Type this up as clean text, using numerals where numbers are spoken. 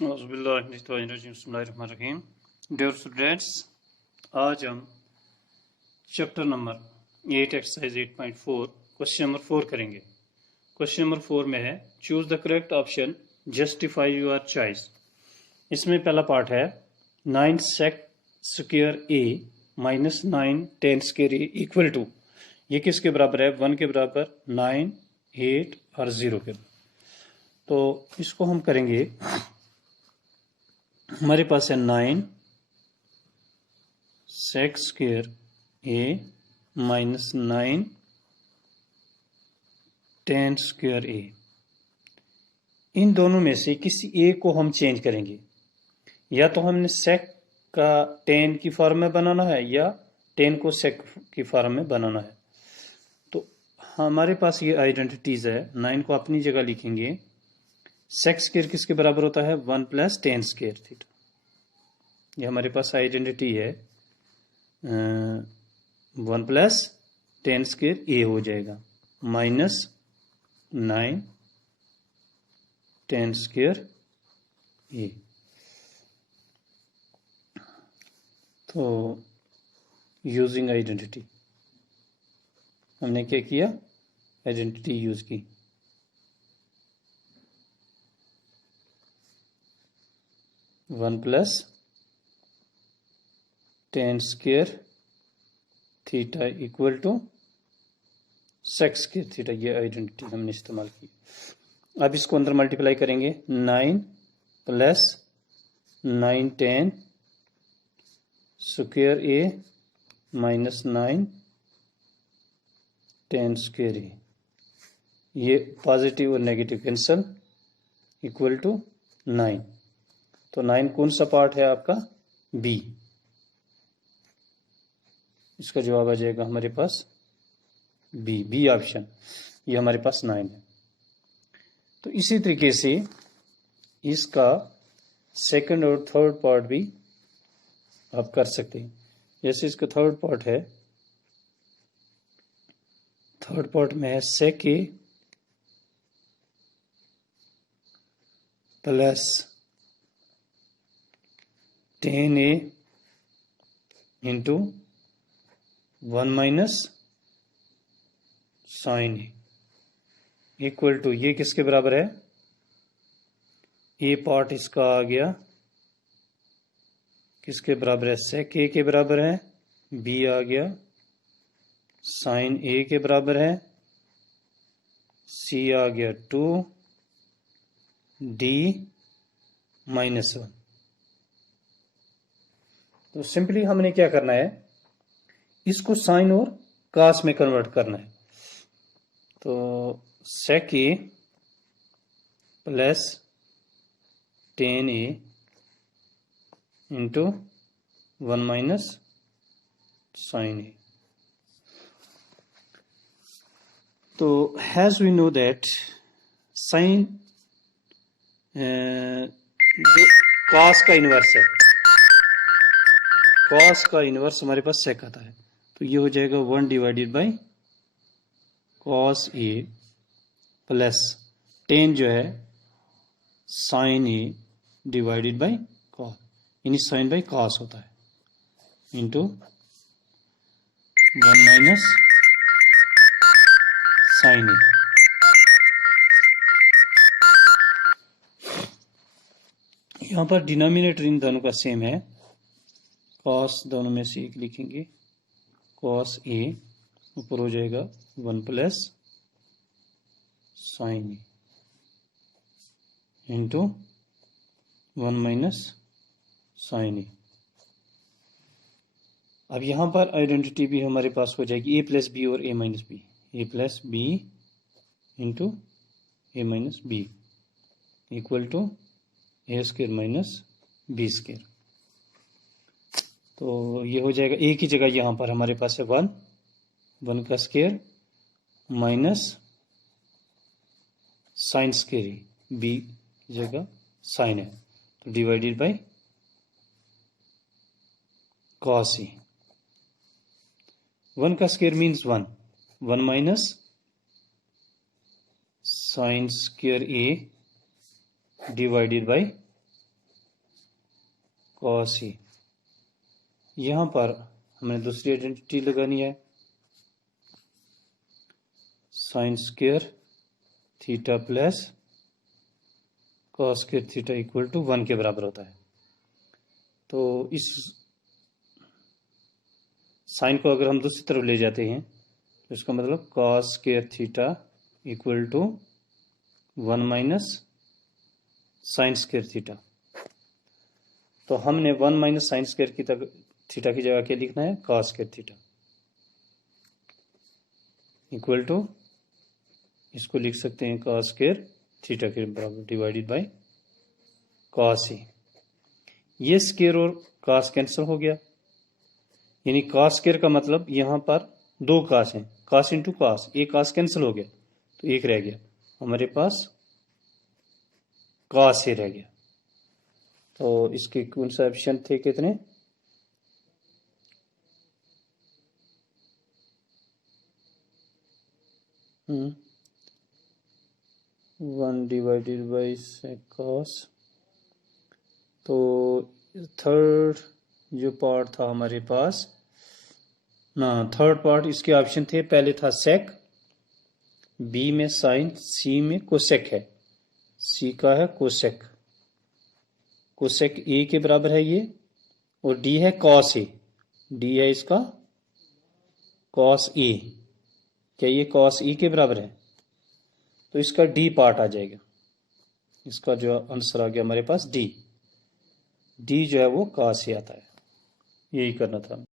बिस्मिल्लाहिर्रहमानिर्रहीम। Dear students, आज हम chapter number 8 exercise 8.4 question number 4 करेंगे। क्वेश्चन नंबर 4 में है choose the correct option, justify your choice. इसमें पहला पार्ट है 9 sec square A minus 9 10 square A equal to, ये किसके बराबर है? 1 के बराबर, 9, 8 और 0 के। तो इसको हम करेंगे, हमारे पास है 9 sec square A minus 9 10 square ए। इन दोनों में से किसी एक को हम चेंज करेंगे। या तो हमने सेक का 10 की फॉर्म में बनाना है या 10 को सेक की फॉर्म में बनाना है। तो हमारे पास ये आइडेंटिटीज है। 9 को अपनी जगह लिखेंगे। सेक स्क्वायर किसके बराबर होता है? 1 प्लस 10 स्क्वायर थीटा। ये हमारे पास आइडेंटिटी है। 1 प्लस 10 स्क्वायर ए हो जाएगा माइनस 9 10 स्क्वायर ए। तो यूजिंग आइडेंटिटी हमने क्या किया? आइडेंटिटी यूज की। One plus 10 square theta equal to sec square theta. ये आइडेंटिटी हमने इस्तेमाल की। अब इसको अंदर मल्टीप्लाई करेंगे। 9 plus 9 10 square A minus 9 10 square A. ये पॉजिटिव और नेगेटिव कैंसल इक्वल टू 9। तो 9 कौन सा पार्ट है आपका? बी। इसका जवाब आ जाएगा हमारे पास बी ऑप्शन। ये हमारे पास 9 है। तो इसी तरीके से इसका सेकंड और थर्ड पार्ट भी आप कर सकते हैं। जैसे इसका थर्ड पार्ट है, थर्ड पार्ट में है sec A plus 10 A into 1 minus sine A equal to, ये किसके बराबर है? ए पार्ट इसका आ गया किसके बराबर है? सेक ए के बराबर है। बी आ गया साइन ए के बराबर है। सी आ गया 2 डी माइनस 1। तो सिंपली हमने क्या करना है, इसको साइन और कास में कन्वर्ट करना है। तो sec A plus 10 A into 1 minus sine A. तो as we know that sine जो कॉस का इन्वर्स है, कॉस का इन्वर्स हमारे पास सेक आता है। तो ये हो जाएगा 1 divided by cos A plus 10 जो है sine A divided by cos, यानी साइन बाई कॉस होता है, इंटू 1 माइनस साइन ए। यहाँ पर डिनोमिनेटर इन दोनों का सेम है। कॉस दोनों में से एक लिखेंगे। कॉस ए ऊपर हो जाएगा 1 प्लस साइन ए इंटू 1 माइनस साइन ए। अब यहाँ पर आइडेंटिटी भी हमारे पास हो जाएगी ए प्लस बी और A minus B. A plus B into A minus B equal to A square minus B square. तो ये हो जाएगा ए की जगह यहाँ पर हमारे पास है 1 का square minus sine square, B की जगह साइन है, तो डिवाइडेड बाय कॉस ए। 1 का square means 1 minus sine square A divided by cos A. यहाँ पर हमें दूसरी आइडेंटिटी लगानी है, sine square theta plus cos square theta equal to 1 के बराबर होता है। तो इस साइन को अगर हम दूसरी तरफ ले जाते हैं तो इसका मतलब cos square theta equal to 1 minus sine square theta. तो हमने 1 माइनस साइन स्क्वायर की थीटा की जगह क्या लिखना है, cos square theta equal to, इसको लिख सकते हैं कॉस स्क्वायर थीटा के बराबर डिवाइडेड बाय कॉस ए। ये स्क्वायर और कॉस कैंसिल हो गया, यानी कॉस स्क्वायर का मतलब यहाँ पर दो कॉस हैं, कॉस इंटू कॉस, एक कॉस कैंसिल हो गया तो एक रह गया, हमारे पास कॉस ए रह गया। तो इसके कौन सा ऑप्शन थे कितने, वन डिवाइडेड बाई कॉस। तो थर्ड जो पार्ट था हमारे पास ना, थर्ड पार्ट इसके ऑप्शन थे, पहले था सेक, बी में साइन, सी में कोसेक है, सी का है कोसेक, कोसेक ए के बराबर है ये, और डी है कॉस ए, डी है इसका कॉस ए। क्या ये कॉस ए के बराबर है, तो इसका डी पार्ट आ जाएगा, इसका जो आंसर आ गया हमारे पास डी, डी जो है वो कॉस ए आता है। यही करना था।